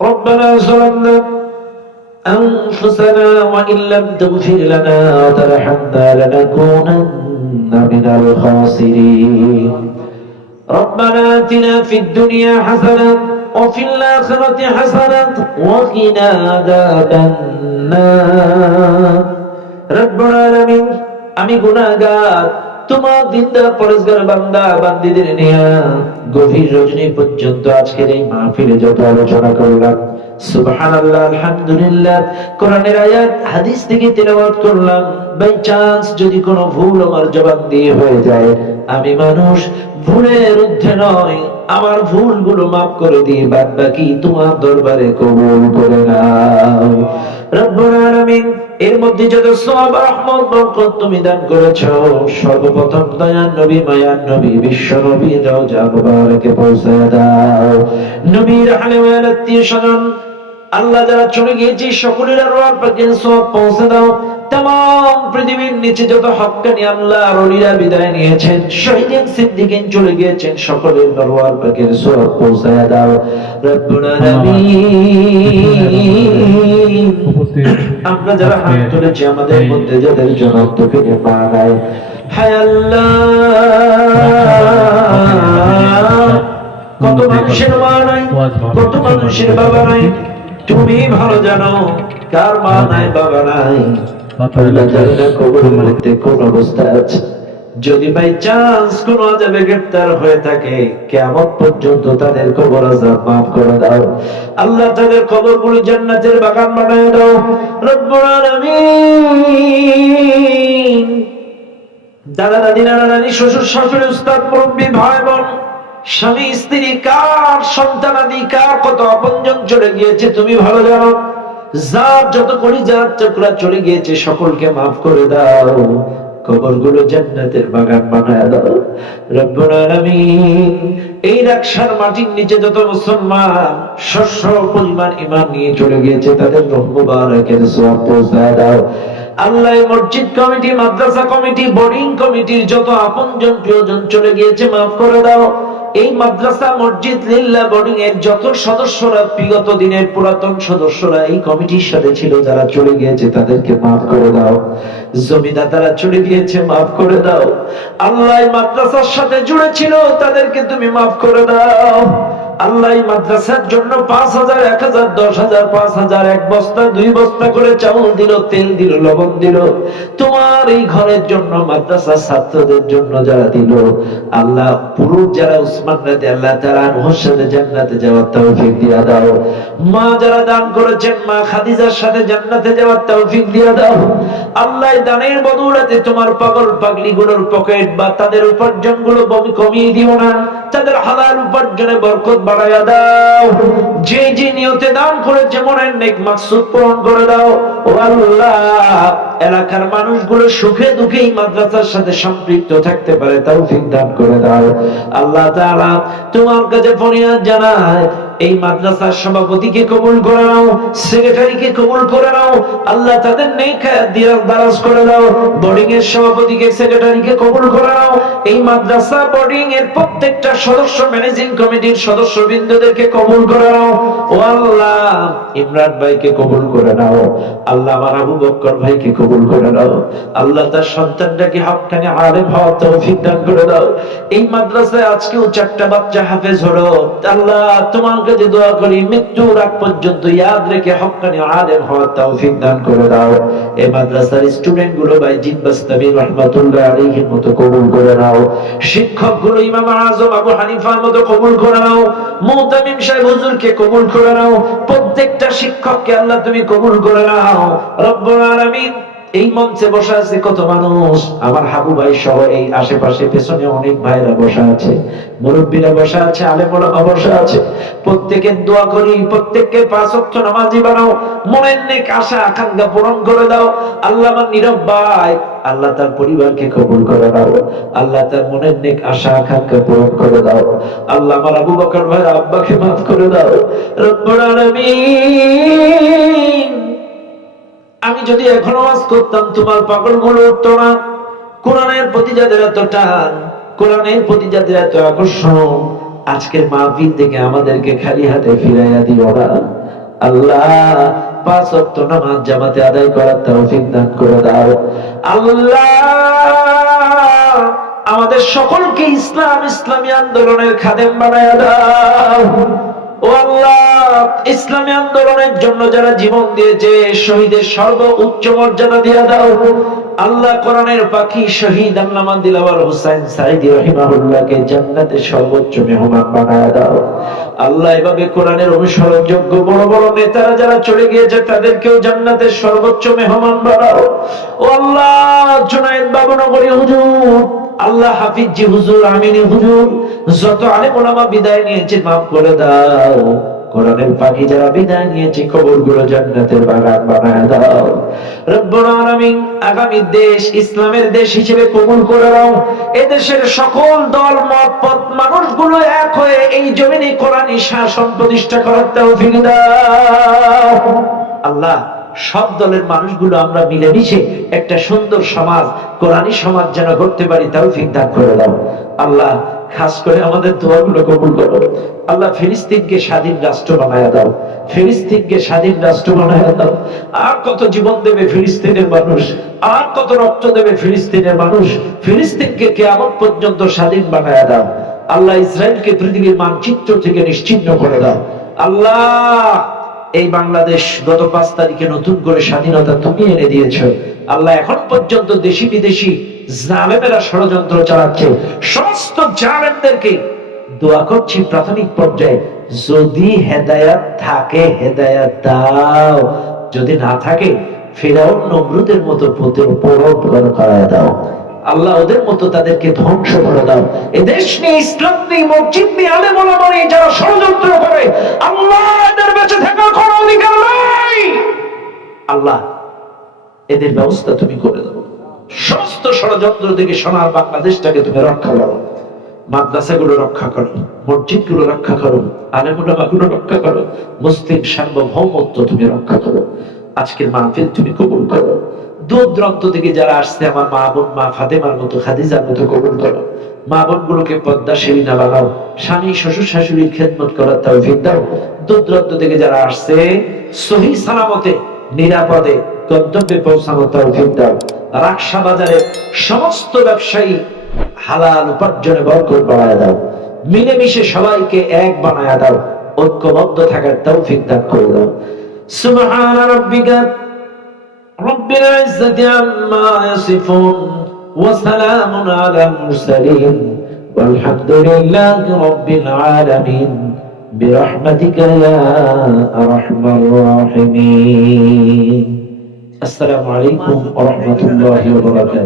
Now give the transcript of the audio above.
ربنا ظلمنا أنفسنا وإن لم تغفر لنا وترحمنا لنكونن من الخاسرين ربنا آتنا في الدنيا حسنة وفي الآخرة حسنة وقنا عذاب النار رب العالمين আমি গুনাহগার তোমার দিনদার পরেশগার বান্দা বান্দীদের নিয়ে গভীর রজনী পর্যন্ত আজকের এই মাহফিলে যত আলোচনা করলাম সুবহানাল্লাহ আলহামদুলিল্লাহ কোরআনের আয়াত হাদিস থেকে তেলাওয়াত করলাম বাই চান্স যদি কোনো ভুল আমার জবান দিয়ে হয়ে যায় আমি মানুষ ভুলের ঊর্ধ্বে নয় আমার ভুলগুলো মাফ করে দিয়ে বাদ বাকি তোমার দরবারে কবুল করে নাও রব্বুল আলামিন এর মধ্যে যত সওয়াব রহমত বরকত তুমি দান করেছো সর্বপ্রথম দয়ার নবী মায়ার নবী বিশ্ব নবী রওজা মুবারকে পৌঁছে দাও নবীর আহলে ওয়াল আত্মীয় স্বজন আল্লাহ যারা চলে গিয়েছে সকলের রওয়ার পাকে সওয়াব পৌঁছে দাও तमाम পৃথিবীর নিচে যত হক্কানি আল্লাহ ওলিরা বিদায় নিয়েছেন শহীদিন সিদ্দিকিন চলে গিয়েছেন সকলের দরবার পাকে সওয়াব পৌঁছায়া দাও রব্বুল আলামিন আমরা যারা হাত তুলেছি আমাদের মধ্যে যাদের জন্য তোকে বানায় হায় আল্লাহ কত মানুষের মা নাই কত মানুষের বাবা নাই তুমি ভালো জানো কার মা নাই বাবা নাই কোন অবস্থা আছে যদি বাই চান্স কোন আযাবে গ্রেফতার হয়ে থাকে কিয়ামত পর্যন্ত তাদের কবর আযাব maaf করে দাও আল্লাহ তাদের কবরগুলো জান্নাতের বাগান বানায় দাও রব্বুল আলামিন দাদা দাদি নানা নানি শ্বশুর শাশুড়ি উস্তাদ মুরব্বি ভাই বোন স্বামী স্ত্রী কার সন্তানাদি কার কত আপনজন চলে গিয়েছে তুমি ভালো জানো যার যত কলিজার টুকরা চলে গিয়েছে সকলকে maaf করে দাও কবরগুলো জান্নাতের বাগান বানায় দাও রব্বুল আলামিন এই রাকসার মাটির নিচে যত মুসলমান শস্য পরিমাণ ঈমান নিয়ে চলে গিয়েছে তাদের রূহ মুবারকের সওয়াব পৌঁছায় দাও আল্লাহ মসজিদ কমিটি মাদ্রাসা কমিটি বোর্ডিং কমিটির যত আপনজন প্রিয়জন চলে গিয়েছে maaf করে দাও এই মাদ্রাসা মসজিদ লিল্লাহ বোর্ডিং এর যত সদস্যরা বিগত দিনের পুরাতন সদস্যরা এই কমিটির সাথে ছিল যারা চলে গিয়েছে তাদেরকে maaf করে দাও জমিদাতারা চলে গিয়েছে maaf করে দাও আল্লাহ মাদ্রাসার সাথে জুড়ে ছিল তাদেরকে তুমি maaf করে দাও আল্লাহ মাদ্রাসার জন্য 5000 1000 10000 5000 এক বস্তা দুই বস্তা করে চাউল দিল তেল দিল লবণ দিল তোমার এই ঘরের জন্য মাদ্রাসার ছাত্রদের জন্য যারা দিল আল্লাহ পুরো যারা উসমান রাদিয়াল্লাহু তাআলা আনহুর সাথে জান্নাতে যাওয়ার তৌফিক দিয়া দাও মা যারা দান করেছেন মা খাদিজার সাথে জান্নাতে যাওয়ার তৌফিক দিয়া দাও আল্লাহ দানের বদৌলতে তোমার পাগল পাগলিগুলোর পকেট বা তাদের উপার্জনগুলো কমিয়ে দিও না তাদের হালাল উপার্জনে বরকত বাড়ায়া দাও যে যে নিয়তে দান করেছে মনের নেক মাকসুদ পূরণ করে দাও ও আল্লাহ এলাকার মানুষগুলো সুখে দুঃখে এই মাদ্রাসার সাথে সম্পৃক্ত থাকতে পারে তৌফিক দান করে দাও আল্লাহ তাআলা তোমার কাছে ফরিয়াদ জানাই এই মাদ্রাসার সভাপতিকে কবুল করে নাও সেক্রেটারিকে কবুল করে নাও আল্লাহ তাদের নেক হায়াত দিয়ে দারাজ করে দাও বোর্ডিং এর সভাপতিকে সেক্রেটারিকে কবুল করে নাও এই মাদ্রাসা বোর্ডিং এর প্রত্যেকটা সদস্য ম্যানেজিং কমিটির সদস্যবৃন্দদেরকে কবুল করে নাও ও আল্লাহ ইমরান ভাইকে কবুল করে নাও আল্লাহ আমার আবু বকর ভাইকে কবুল করে নাও আল্লাহ তার সন্তানটাকে হক্কানি আলেম হওয়ার তৌফিক দান করে দাও এই মাদ্রাসায় আজকেও 4টা বাচ্চা হাফেজ হলো আল্লাহ তোমার কাছে দোয়া করি মৃত্যুর আগ পর্যন্ত ইয়াদ রেখে হক্কানি আলেম হওয়ার তৌফিক দান করে দাও এই মাদ্রাসার স্টুডেন্ট গুলো ভাই জিন বাস্তাবি রাহমাতুল্লাহ আলাইহির মতো কবুল করে নাও শিক্ষক গুলো ইমাম আযম আবু হানিফার মতো কবুল করে নাও মুতামিম সাহেব হুজুরকে কবুল করে নাও প্রত্যেকটা শিক্ষককে আল্লাহ তুমি কবুল করে নাও রব্বুল আলামিন এই মঞ্চে বসে আছে কত মানুষ আমার হাবু ভাই সহ এই আশেপাশে পেছনে অনেক ভাইরা বসে আছে মুরব্বীরা বসে আছে আলেম ওলামা বসে আছে প্রত্যেকের দোয়া করি প্রত্যেককে 5 ওয়াক্ত নামাজি বানাও মনের নেক আশা আকাঙ্ক্ষা পূরণ করে দাও আল্লাহ আমার নীরব ভাই আল্লাহ তার পরিবারকে কবুল করে দাও আল্লাহ তার মনের নেক আশা আকাঙ্ক্ষা পূরণ করে দাও আল্লাহ আমার আবু বকর ভাই আব্বাকে maaf করে দাও রব্বুল আলামিন আমি যদি এখনো ওয়াজ করতাম তোমার পাগলগুলো উঠতো না কোরআনের প্রতি যাদের এত টান কোরআনের প্রতি যাদের এত আকর্ষণ আজকের মাহফিল থেকে আমাদেরকে খালি হাতে ফিরাইয়া দিও না আল্লাহ 5 ওয়াক্ত নামাজ জামাতে আদায় করার তৌফিক দান করে দাও। আল্লাহ আমাদের সকলকে ইসলামী আন্দোলনের খাদেম বানায় দাও। ও আল্লাহ, ইসলামী আন্দোলনের জন্য যারা জীবন দিয়েছে শহীদের সর্বোচ্চ মর্যাদা দিয়ে দাও। আল্লাহ কোরআনের পাখি শহীদ আল্লামা দিলওয়ার হোসেন সাঈদী রাহিমাহুল্লাহকে জান্নাতের সর্বোচ্চ মেহমান বানায় দাও। আল্লাহ এভাবে কোরআনের অনুসরণযোগ্য বড় বড় নেতারা যারা চলে গিয়েছে তাদেরকেও জান্নাতের সর্বোচ্চ মেহমান বানাও। ও আল্লাহ, জুনায়েদ বাবুনগরী হুজুর, আল্লাহ হাফিজ জি হুজুর, আমিনী হুজুর, যত আলেম ওলামা বিদায় নিয়েছে মাফ করে দাও। কোরআনের পাখি যারা বিদায় নিয়েছে কবরগুলো জান্নাতের বাগান বানায় দাও। রব্বুল আলামিন আগামী দেশ ইসলামের দেশ হিসেবে কবুল করে নাও। এদেশের সকল দল মত পথ মানুষগুলো এক হয়ে এই জমিনে কোরআনী শাসন প্রতিষ্ঠা করার তৌফিক দাও। আল্লাহ, সব দলের মানুষগুলো আমরা মিলেমিশে একটা সুন্দর সমাজ, কোরআনী সমাজ যেন করতে পারি তৌফিক দান করে দাও। আল্লাহ, খাস করে আমাদের দোয়াগুলো কবুল করো। আল্লাহ, ফিলিস্তিনকে স্বাধীন রাষ্ট্র বানায় দাও, ফিলিস্তিনকে স্বাধীন রাষ্ট্র বানায় দাও। আর কত জীবন দেবে ফিলিস্তিনের মানুষ, আর কত রক্ত দেবে ফিলিস্তিনের মানুষ। ফিলিস্তিনকে কিয়ামত পর্যন্ত স্বাধীন বানায় দাও। আল্লাহ, ইসরায়েলকে পৃথিবীর মানচিত্র থেকে নিশ্চিহ্ন করে দাও। আল্লাহ, এই বাংলাদেশ গত 5 তারিখে নতুন করে স্বাধীনতা তুমি এনে দিয়েছ। আল্লাহ, এখন পর্যন্ত দেশি বিদেশি জালেমেরা ষড়যন্ত্র চালাচ্ছে। সমস্ত জালেমদেরকে দোয়া করছি প্রাথমিক পর্যায়ে, যদি হেদায়াত থাকে হেদায়াত দাও, যদি না থাকে ফিরআউন নমরুদের মতো পরোপকার করায় দাও। আল্লাহ, ওদের মতো তাদেরকে ধ্বংস করে দাও। এদেশ নিয়ে, ইসলাম নিয়ে, মসজিদ নিয়ে, আলেম ওলামা নিয়ে যারা ষড়যন্ত্র করে, আল্লাহ এদের বেঁচে থাকার কোনো অধিকার নাই। আল্লাহ, এদের ব্যবস্থা তুমি করে দাও। সমস্ত ষড়যন্ত্র থেকে সোনার বাংলাদেশটাকে তুমি রক্ষা করো। মাদ্রাসাগুলো রক্ষা করো, মসজিদগুলো রক্ষা করো, আলেম ওলামাগুলো রক্ষা করো, মুসলিম সার্বভৌমত্ব তুমি রক্ষা করো। আজকের মাহফিল তুমি কবুল করো। দূর দূরান্ত থেকে যারা আসছে আমার মা বোন, মা ফাতেমার মতো, খাদিজার মতো কবুল করো। মা বোনগুলোকে পদ্মাশীলী না বানাও, স্বামী শ্বশুর শাশুড়ির খেদমত করার তৌফিক দাও। দূর দূরান্ত থেকে যারা আসছে সহি সালামতে নিরাপদে গন্তব্যে পৌঁছানোর তৌফিক দাও। রাকশা বাজারের সমস্ত ব্যবসায়ী হালাল উপার্জনে বরকত বাড়ায় দাও। মিলেমিশে সবাইকে এক বানায় দাও। ঐক্যবদ্ধ থাকার তৌফিক দান করে দাও। সুবহান রাব্বিকা রব্বিল ইজ্জাতি আম্মা ইয়াসিফুন ওয়া সালামুন আলাল মুরসালিন ওয়ালহামদুলিল্লাহি রাব্বিল আলামিন বিরহমাতিকা ইয়া আরহামার রাহিমিন। আসসালামু আলাইকুম ওয়া রাহমাতুল্লাহি ওয়া বারাকাতুহু।